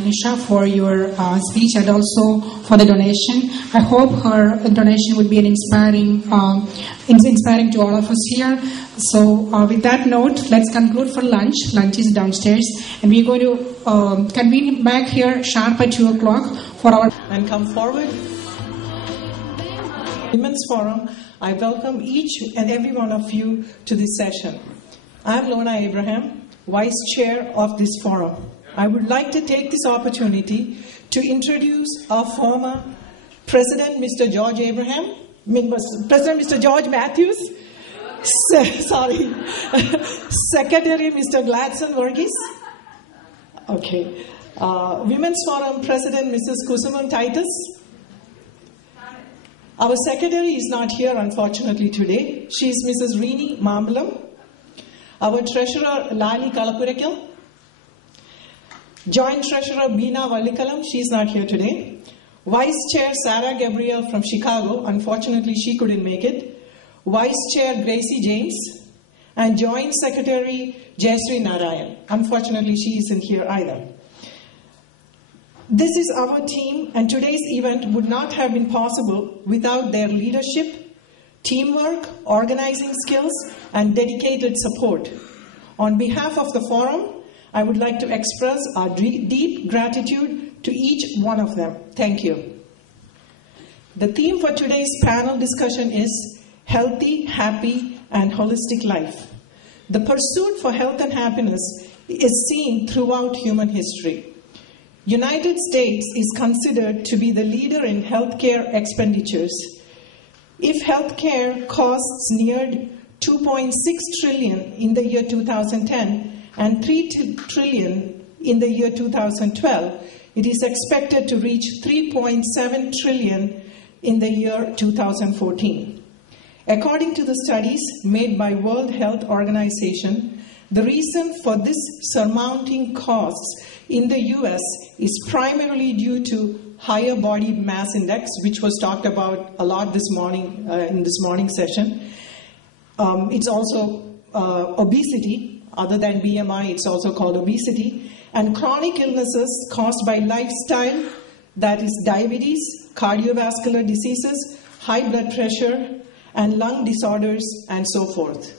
Nisha, for your speech and also for the donation. I hope her donation would be an inspiring to all of us here. So with that note, let's conclude for lunch. Lunch is downstairs, and we're going to convene back here sharp at 2 o'clock for our... And come forward. Women's Forum, I welcome each and every one of you to this session. I'm Lona Abraham, Vice Chair of this forum. I would like to take this opportunity to introduce our former President, Mr. George Abraham, President, Mr. George Matthews, Secretary, Mr. Gladson Verghese, Women's Forum President, Mrs. Kusumam Titus. Our Secretary is not here, unfortunately, today. She is Mrs. Rini Mambalam. Our Treasurer, Lali Kalapurekil. Joint Treasurer Beena Vallikalam, she is not here today. Vice Chair Sarah Gabriel from Chicago, unfortunately she couldn't make it. Vice Chair Gracie James. And Joint Secretary Jayasree Narayan. Unfortunately she isn't here either. This is our team, and today's event would not have been possible without their leadership, teamwork, organizing skills, and dedicated support. On behalf of the forum, I would like to express our deep gratitude to each one of them. Thank you. The theme for today's panel discussion is Healthy, Happy, and Holistic Life. The pursuit for health and happiness is seen throughout human history. United States is considered to be the leader in healthcare expenditures. If healthcare costs neared $2.6 trillion in the year 2010, and $3 trillion in the year 2012, it is expected to reach $3.7 trillion in the year 2014. According to the studies made by World Health Organization, the reason for this surmounting costs in the US is primarily due to higher body mass index, which was talked about a lot this morning in this morning session. It's also obesity. Other than BMI, it's also called obesity, and chronic illnesses caused by lifestyle, that is diabetes, cardiovascular diseases, high blood pressure, and lung disorders, and so forth.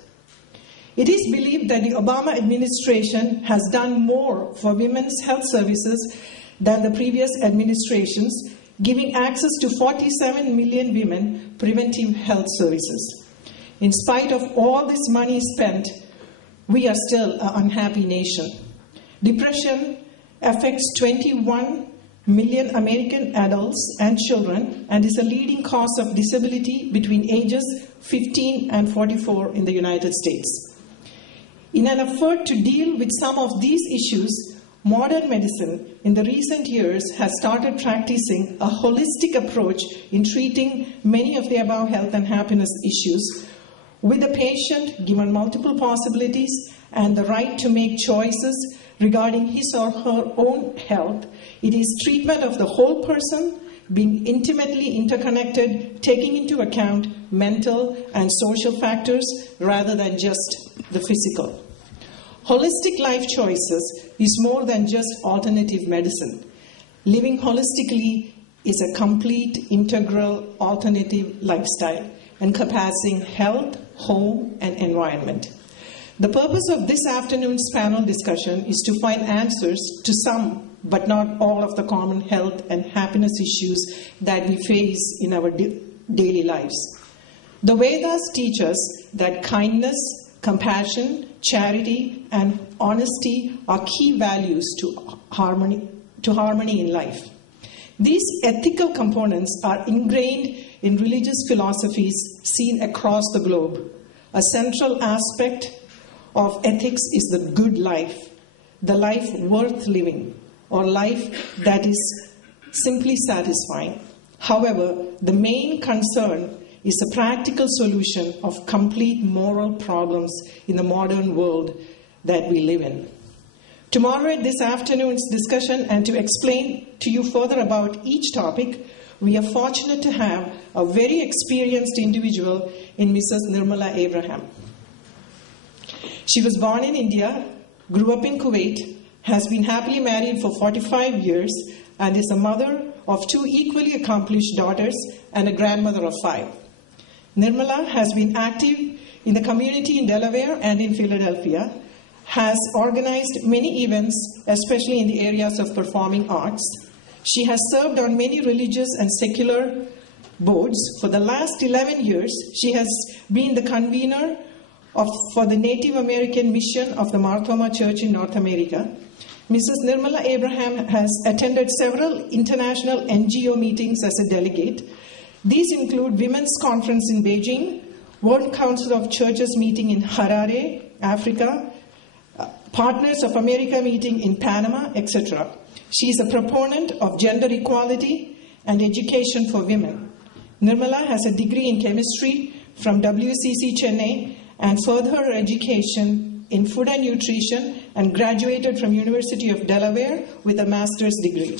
It is believed that the Obama administration has done more for women's health services than the previous administrations, giving access to 47 million women preventive health services. In spite of all this money spent, we are still an unhappy nation. Depression affects 21 million American adults and children and is a leading cause of disability between ages 15 and 44 in the United States. In an effort to deal with some of these issues, modern medicine in the recent years has started practicing a holistic approach in treating many of the above health and happiness issues, with the patient given multiple possibilities and the right to make choices regarding his or her own health. It is treatment of the whole person, being intimately interconnected, taking into account mental and social factors rather than just the physical. Holistic life choices is more than just alternative medicine. Living holistically is a complete, integral, alternative lifestyle encompassing health, home, and environment. The purpose of this afternoon's panel discussion is to find answers to some, but not all, of the common health and happiness issues that we face in our daily lives. The Vedas teach us that kindness, compassion, charity, and honesty are key values to harmony in life. These ethical components are ingrained in religious philosophies seen across the globe. A central aspect of ethics is the good life, the life worth living, or life that is simply satisfying. However, the main concern is a practical solution of complete moral problems in the modern world that we live in. To moderate this afternoon's discussion and to explain to you further about each topic, we are fortunate to have a very experienced individual in Mrs. Nirmala Abraham. She was born in India, grew up in Kuwait, has been happily married for 45 years, and is a mother of 2 equally accomplished daughters and a grandmother of 5. Nirmala has been active in the community in Delaware and in Philadelphia, has organized many events, especially in the areas of performing arts. She has served on many religious and secular boards. For the last 11 years, she has been the convener for the Native American mission of the Marthoma Church in North America. Mrs. Nirmala Abraham has attended several international NGO meetings as a delegate. These include Women's Conference in Beijing, World Council of Churches meeting in Harare, Africa, Partners of America meeting in Panama, etc. She is a proponent of gender equality and education for women. Nirmala has a degree in chemistry from WCC Chennai and further her education in food and nutrition, and graduated from University of Delaware with a master's degree.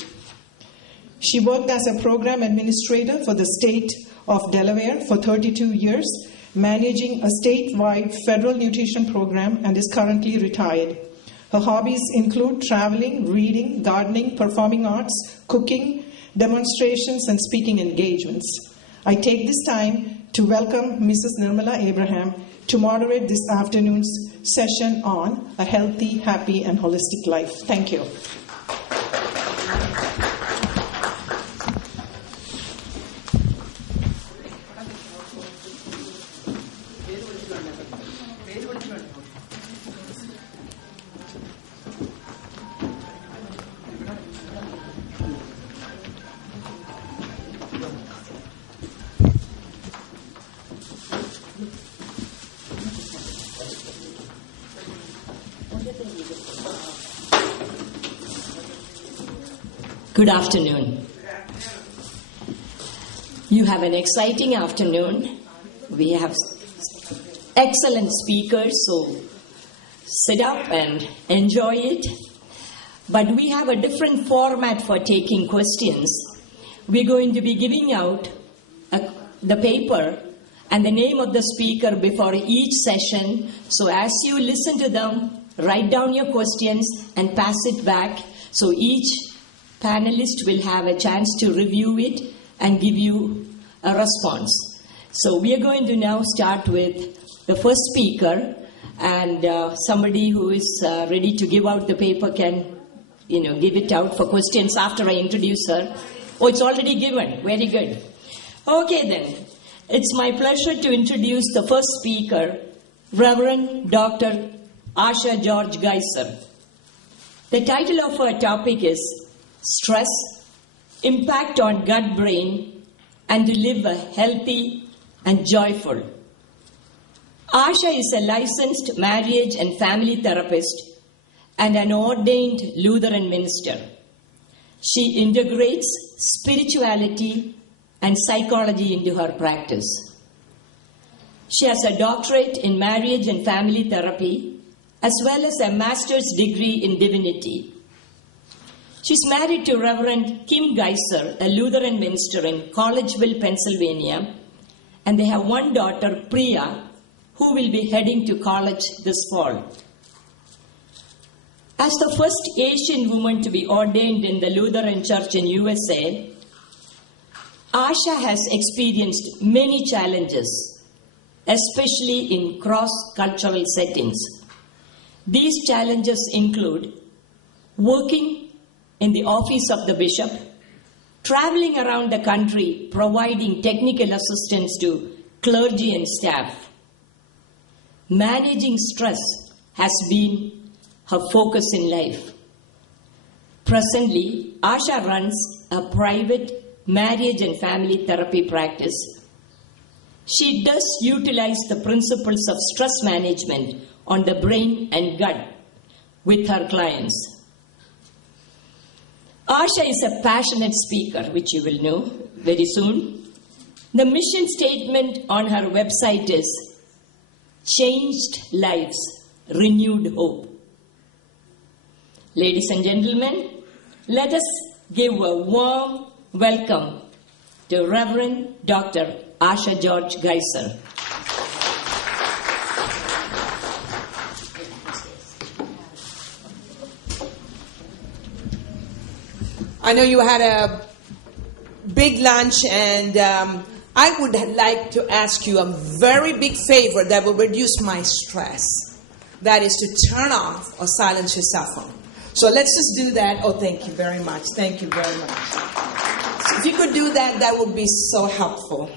She worked as a program administrator for the state of Delaware for 32 years, managing a statewide federal nutrition program, and is currently retired. Her hobbies include traveling, reading, gardening, performing arts, cooking, demonstrations, and speaking engagements. I take this time to welcome Mrs. Nirmala Abraham to moderate this afternoon's session on a healthy, happy, and holistic life. Thank you. Good afternoon. You have an exciting afternoon. We have excellent speakers, so sit up and enjoy it. But we have a different format for taking questions. We're going to be giving out the paper and the name of the speaker before each session. So as you listen to them, write down your questions and pass it back. So each panelist will have a chance to review it and give you a response. So we are going to now start with the first speaker, and somebody who is ready to give out the paper can, give it out for questions after I introduce her. Oh, it's already given. Very good. Okay then. It's my pleasure to introduce the first speaker, Reverend Dr. Asha George Geiser. The title of her topic is Stress, Impact on Gut-Brain, and to Live a Healthy and Joyful. Asha is a licensed marriage and family therapist and an ordained Lutheran minister. She integrates spirituality and psychology into her practice. She has a doctorate in marriage and family therapy, as well as a master's degree in divinity. She's married to Reverend Kim Geiser, a Lutheran minister in Collegeville, Pennsylvania, and they have one daughter, Priya, who will be heading to college this fall. As the first Asian woman to be ordained in the Lutheran Church in USA, Asha has experienced many challenges, especially in cross-cultural settings. These challenges include working in the office of the bishop, traveling around the country providing technical assistance to clergy and staff. Managing stress has been her focus in life. Presently, Asha runs a private marriage and family therapy practice. She does utilize the principles of stress management on the brain and gut with her clients. Asha is a passionate speaker, which you will know very soon. The mission statement on her website is Changed Lives, Renewed Hope. Ladies and gentlemen, let us give a warm welcome to Reverend Dr. Asha George Geiser. I know you had a big lunch, and I would like to ask you a very big favor that will reduce my stress. That is to turn off or silence your cell phone. So let's just do that. Oh, thank you very much. Thank you very much. So if you could do that, that would be so helpful.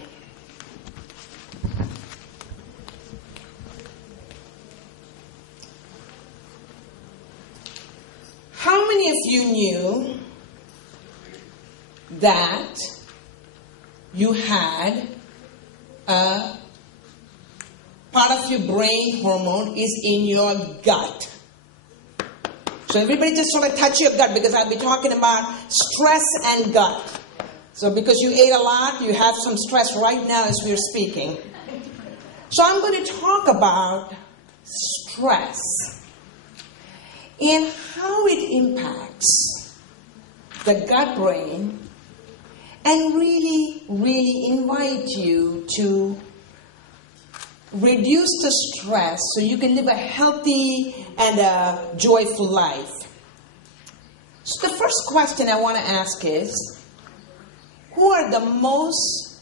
How many of you knew that you had a part of your brain hormone is in your gut? So everybody just sort of touch your gut, because I'll be talking about stress and gut. So because you ate a lot, you have some stress right now as we're speaking. So I'm going to talk about stress and how it impacts the gut brain, and really, really invite you to reduce the stress so you can live a healthy and a joyful life. So the first question I want to ask is, who are the most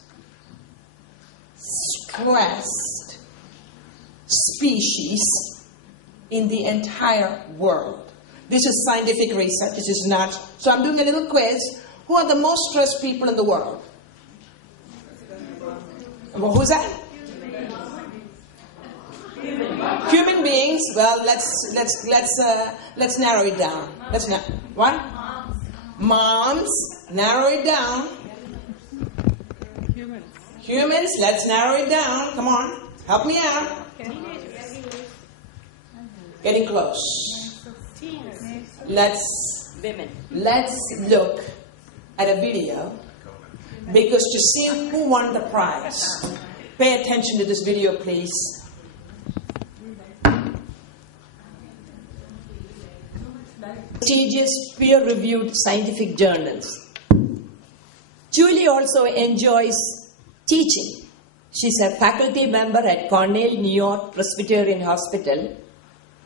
stressed species in the entire world? This is scientific research. This is not. So I'm doing a little quiz. Who are the most stressed people in the world? Well, who's that? Human beings. Well, let's narrow it down. What? Moms. Narrow it down. Humans. Let's narrow it down. Come on, help me out. Getting close. Let's look at a video, because to see who won the prize. Pay attention to this video, please. Prestigious peer-reviewed scientific journals. Julie also enjoys teaching. She's a faculty member at Cornell, New York Presbyterian Hospital.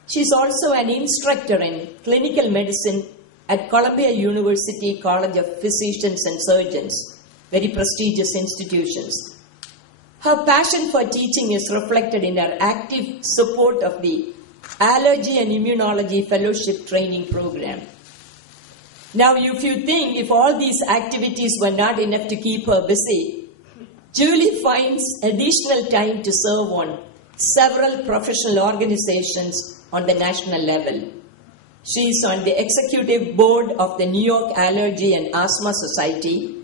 She's also an instructor in clinical medicine at Columbia University College of Physicians and Surgeons, very prestigious institutions. Her passion for teaching is reflected in her active support of the Allergy and Immunology Fellowship Training Program. Now, if you think if all these activities were not enough to keep her busy, Julie finds additional time to serve on several professional organizations on the national level. She is on the executive board of the New York Allergy and Asthma Society.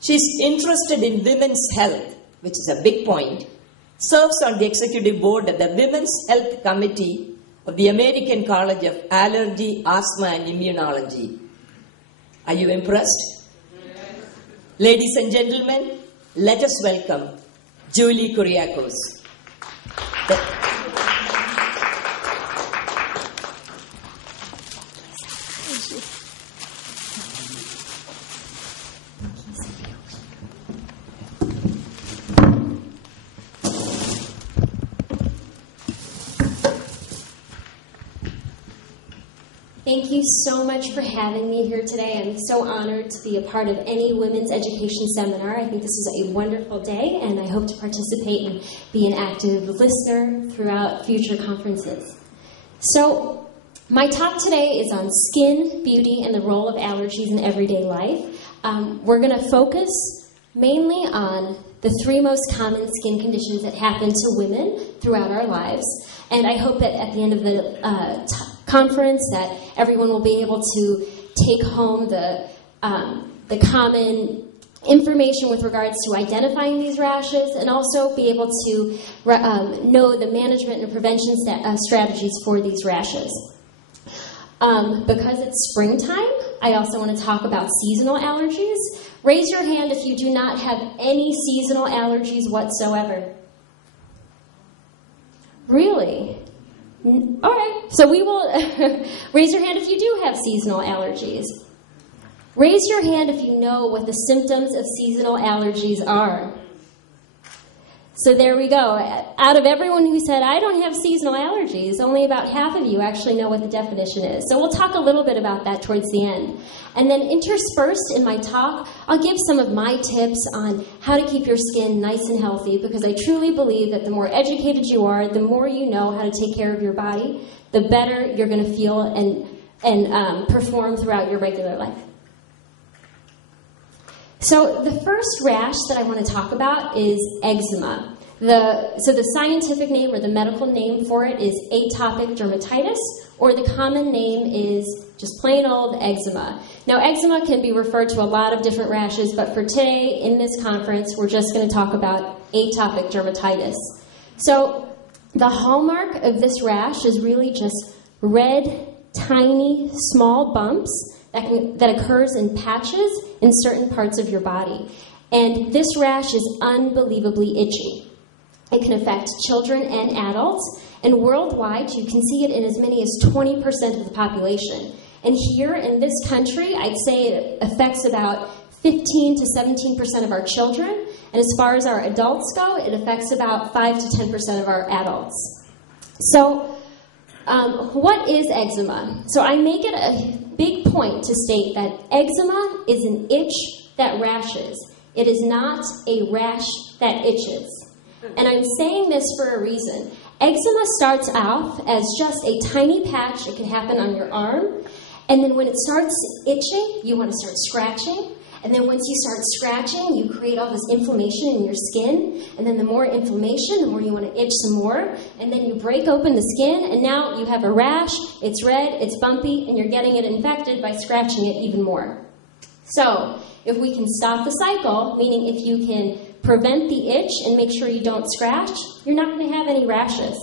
She's interested in women's health, which is a big point. Serves on the executive board of the Women's Health Committee of the American College of Allergy, Asthma and Immunology. Are you impressed? Yes. Ladies and gentlemen, let us welcome Julie Kuriakos. Thank you so much for having me here today. I'm so honored to be a part of any women's education seminar. I think this is a wonderful day, and I hope to participate and be an active listener throughout future conferences. So, my talk today is on skin, beauty, and the role of allergies in everyday life. We're going to focus mainly on the 3 most common skin conditions that happen to women throughout our lives. And I hope that at the end of the conference that everyone will be able to take home the common information with regards to identifying these rashes, and also be able to know the management and prevention strategies for these rashes. Because it's springtime, I also want to talk about seasonal allergies. Raise your hand if you do not have any seasonal allergies whatsoever. Really? All right, so we will raise your hand if you do have seasonal allergies. Raise your hand if you know what the symptoms of seasonal allergies are. So there we go. Out of everyone who said, I don't have seasonal allergies, only about half of you actually know what the definition is. So we'll talk a little bit about that towards the end. And then interspersed in my talk, I'll give some of my tips on how to keep your skin nice and healthy, because I truly believe that the more educated you are, the more you know how to take care of your body, the better you're going to feel and perform throughout your regular life. So the first rash that I want to talk about is eczema. So the scientific name or the medical name for it is atopic dermatitis, or the common name is just plain old eczema. Now, eczema can be referred to a lot of different rashes, but for today in this conference, we're just going to talk about atopic dermatitis. So the hallmark of this rash is really just red, tiny, small bumps that occurs in patches in certain parts of your body. And this rash is unbelievably itchy. It can affect children and adults, and worldwide you can see it in as many as 20% of the population. And here in this country, I'd say it affects about 15 to 17% of our children, and as far as our adults go, it affects about 5 to 10% of our adults. So what is eczema? So I make it a big point to state that eczema is an itch that rashes. It is not a rash that itches. And I'm saying this for a reason. Eczema starts off as just a tiny patch. It can happen on your arm. And then when it starts itching, you want to start scratching. And then once you start scratching, you create all this inflammation in your skin. And then the more inflammation, the more you want to itch some more. And then you break open the skin, and now you have a rash. It's red, it's bumpy, and you're getting it infected by scratching it even more. So if we can stop the cycle, meaning if you can prevent the itch and make sure you don't scratch, you're not going to have any rashes.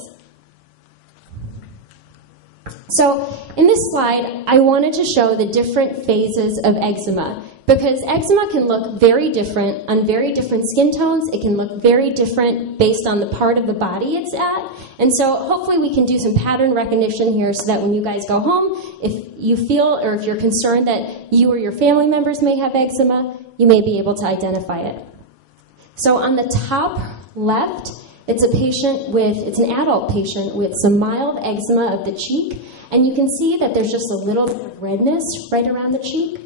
So in this slide, I wanted to show the different phases of eczema, because eczema can look very different on very different skin tones. It can look very different based on the part of the body it's at. And so hopefully we can do some pattern recognition here so that when you guys go home, if you feel or if you're concerned that you or your family members may have eczema, you may be able to identify it. So on the top left, it's an adult patient with some mild eczema of the cheek. And you can see that there's just a little bit of redness right around the cheek.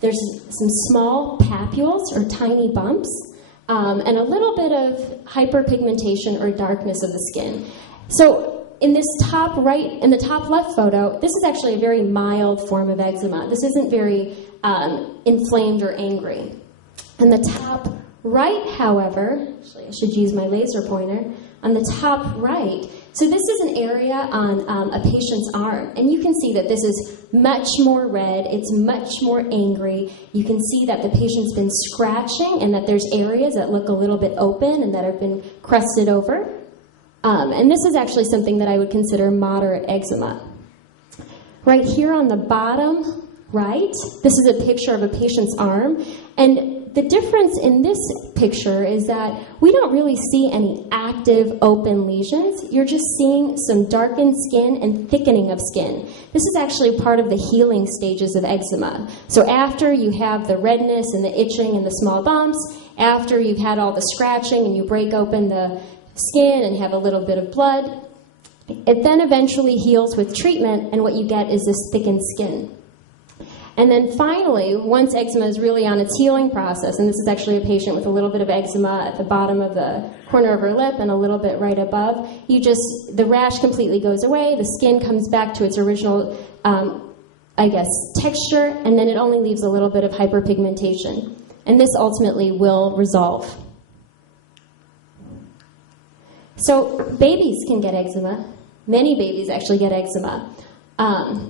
There's some small papules or tiny bumps, and a little bit of hyperpigmentation or darkness of the skin. So in this top right, in the top left photo, this is actually a very mild form of eczema. This isn't very inflamed or angry. On the top right, however, actually I should use my laser pointer, on the top right, so this is an area on a patient's arm, and you can see that this is much more red, it's much more angry. You can see that the patient's been scratching and that there's areas that look a little bit open and that have been crusted over. And this is actually something that I would consider moderate eczema. Right here on the bottom right, this is a picture of a patient's arm, and the difference in this picture is that we don't really see any active open lesions. You're just seeing some darkened skin and thickening of skin. This is actually part of the healing stages of eczema. So after you have the redness and the itching and the small bumps, after you've had all the scratching and you break open the skin and have a little bit of blood, it then eventually heals with treatment, and what you get is this thickened skin. And then finally, once eczema is really on its healing process, and this is actually a patient with a little bit of eczema at the bottom of the corner of her lip and a little bit right above, the rash completely goes away, the skin comes back to its original, texture, and then it only leaves a little bit of hyperpigmentation. And this ultimately will resolve. So babies can get eczema. Many babies actually get eczema.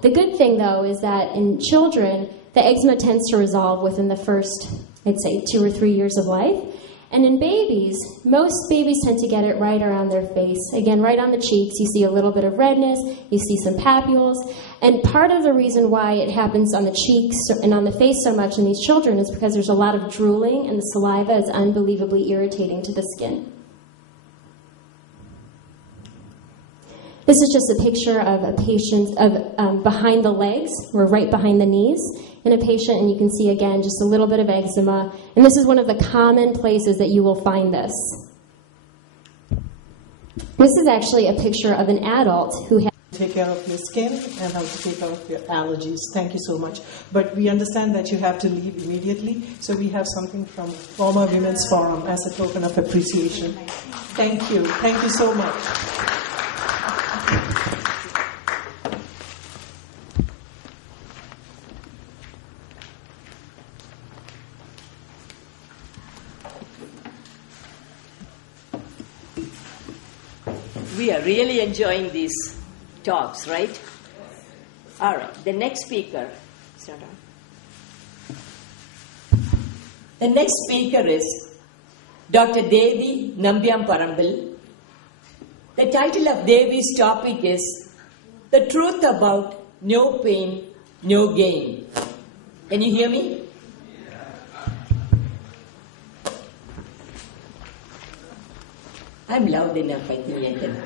The good thing, though, is that in children, the eczema tends to resolve within the first, I'd say, 2 or 3 years of life. And in babies, most babies tend to get it right around their face. Again, right on the cheeks, you see a little bit of redness, you see some papules. And part of the reason why it happens on the cheeks and on the face so much in these children is because there's a lot of drooling, and the saliva is unbelievably irritating to the skin. This is just a picture of a patient behind the legs, or right behind the knees, in a patient, and you can see again just a little bit of eczema. And this is one of the common places that you will find this. This is actually a picture of an adult who has take care of your skin and how to take care of your allergies. Thank you so much. But we understand that you have to leave immediately, so we have something from Former Women's Forum as a token of appreciation. Thank you. Thank you so much. We are really enjoying these talks, right? All right, the next speaker. Start on. The next speaker is Dr. Devi Nambiam Parambil. The title of Devi's topic is The Truth About No Pain, No Gain. Can you hear me? I'm loud enough, I think I can.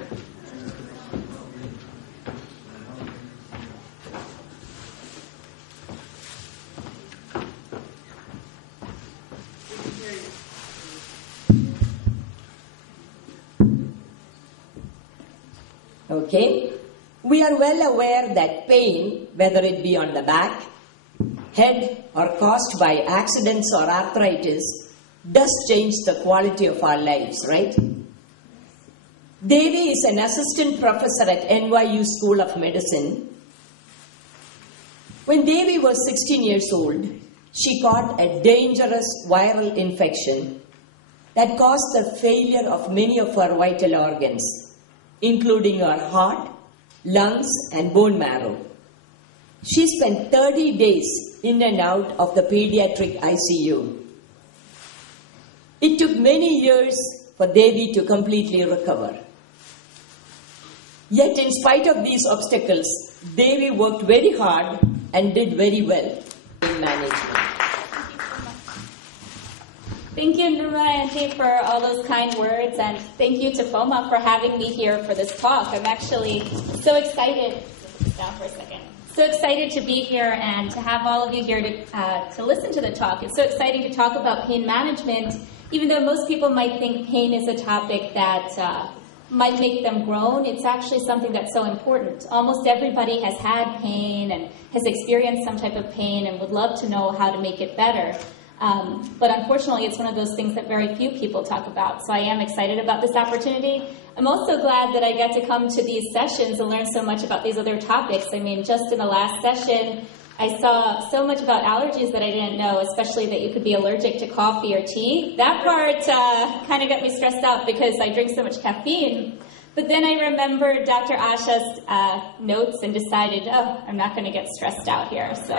Okay? We are well aware that pain, whether it be on the back, head, or caused by accidents or arthritis, does change the quality of our lives, right? Devi is an assistant professor at NYU School of Medicine. When Devi was 16 years old, she caught a dangerous viral infection that caused the failure of many of her vital organs, including her heart, lungs, and bone marrow. She spent 30 days in and out of the pediatric ICU. It took many years for Devi to completely recover. Yet, in spite of these obstacles, Devi worked very hard and did very well in management. Thank you, Numa Auntie, for all those kind words, and thank you to FOMA for having me here for this talk. I'm actually so excited. Sit down for a second. So excited to be here and to have all of you here to listen to the talk. It's so exciting to talk about pain management, even though most people might think pain is a topic that might make them groan. It's actually something that's so important. Almost everybody has had pain and has experienced some type of pain and would love to know how to make it better. But unfortunately, it's one of those things that very few people talk about. So I am excited about this opportunity. I'm also glad that I get to come to these sessions and learn so much about these other topics. I mean, just in the last session, I saw so much about allergies that I didn't know, especially that you could be allergic to coffee or tea. That part kind of got me stressed out because I drink so much caffeine. But then I remembered Dr. Asha's notes and decided, oh, I'm not going to get stressed out here. So,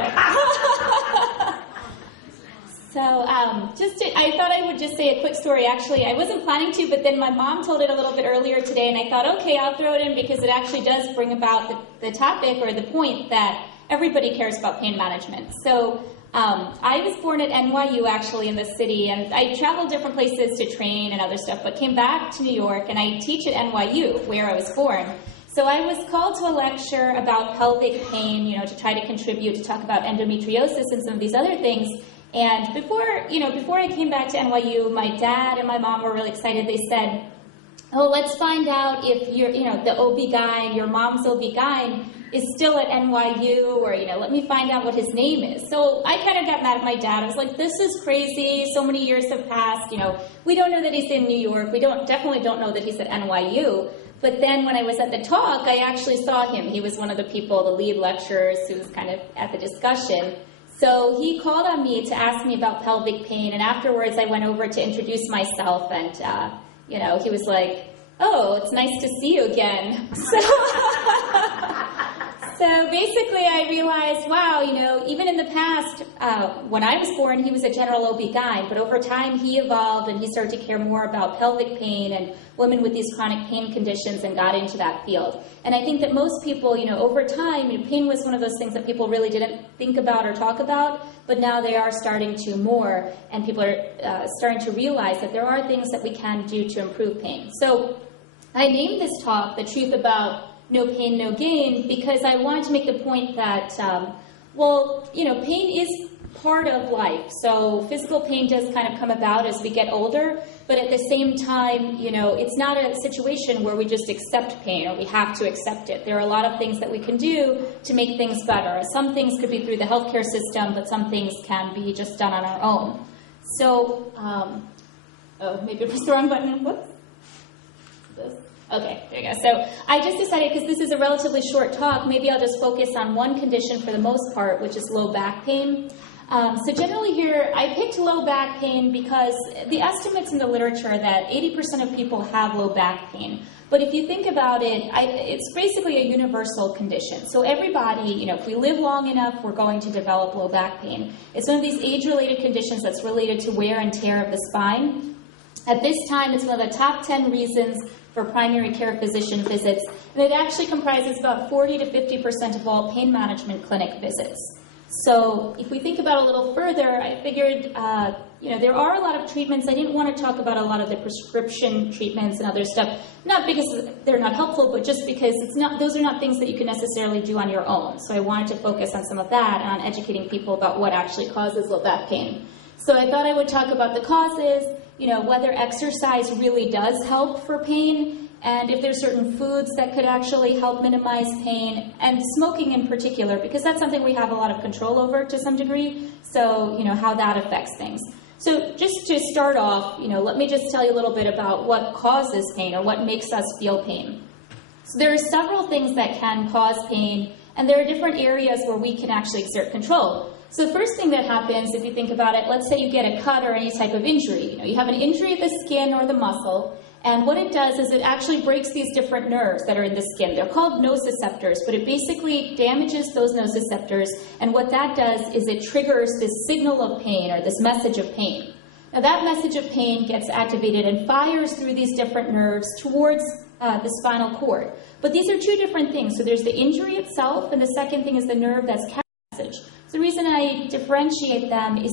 I thought I would just say a quick story. Actually, I wasn't planning to, but then my mom told it a little bit earlier today, and I thought, okay, I'll throw it in because it actually does bring about the topic or the point that everybody cares about pain management. So I was born at NYU, actually, in the city, and I traveled different places to train and other stuff, but came back to New York, and I teach at NYU, where I was born. So I was called to a lecture about pelvic pain, to try to contribute to talk about endometriosis and some of these other things. And before I came back to NYU, my dad and my mom were really excited. They said, oh, let's find out if you're, the OB-GYN, your mom's OB-GYN is still at NYU, or, let me find out what his name is. So I kind of got mad at my dad. I was like, this is crazy. So many years have passed. We don't know that he's in New York. We definitely don't know that he's at NYU. But then when I was at the talk, I actually saw him. He was one of the people, the lead lecturers, who was kind of at the discussion. So he called on me to ask me about pelvic pain, and afterwards I went over to introduce myself, and, he was like, oh, it's nice to see you again. So basically I realized, wow, even in the past, when I was born, he was a general OB-GYN, but over time he evolved and he started to care more about pelvic pain and women with these chronic pain conditions and got into that field. And I think that most people, over time, pain was one of those things that people really didn't think about or talk about, but now they are starting to more, and people are starting to realize that there are things that we can do to improve pain. So I named this talk, The Truth About No Pain, No Gain, because I wanted to make the point that, pain is part of life. So physical pain does kind of come about as we get older, but at the same time, you know, it's not a situation where we just accept pain or we have to accept it. There are a lot of things that we can do to make things better. Some things could be through the healthcare system, but some things can be just done on our own. So, oh, maybe I pressed the wrong button. Whoops. This. Okay, there you go. So I just decided, because this is a relatively short talk, maybe I'll just focus on one condition for the most part, which is low back pain. So generally here, I picked low back pain because the estimates in the literature are that 80% of people have low back pain. But if you think about it, it's basically a universal condition. So everybody, you know, if we live long enough, we're going to develop low back pain. It's one of these age-related conditions that's related to wear and tear of the spine. At this time, it's one of the top 10 reasons for primary care physician visits, and it actually comprises about 40 to 50% of all pain management clinic visits. So if we think about it a little further, I figured, you know, there are a lot of treatments. I didn't want to talk about a lot of the prescription treatments and other stuff, not because they're not helpful, but just because those are not things that you can necessarily do on your own. So I wanted to focus on some of that and on educating people about what actually causes low back pain. So I thought I would talk about the causes, you know, whether exercise really does help for pain, and if there's certain foods that could actually help minimize pain, and smoking in particular, because that's something we have a lot of control over to some degree, so, you know, how that affects things. So just to start off, you know, let me just tell you a little bit about what causes pain or what makes us feel pain. So there are several things that can cause pain, and there are different areas where we can actually exert control. So the first thing that happens, if you think about it, let's say you get a cut or any type of injury. You know, you have an injury of the skin or the muscle, and what it does is it actually breaks these different nerves that are in the skin. They're called nociceptors, but it basically damages those nociceptors, and what that does is it triggers this signal of pain or this message of pain. Now that message of pain gets activated and fires through these different nerves towards the spinal cord. But these are two different things. So there's the injury itself, and the second thing is the nerve that's carrying the message. So the reason I differentiate them is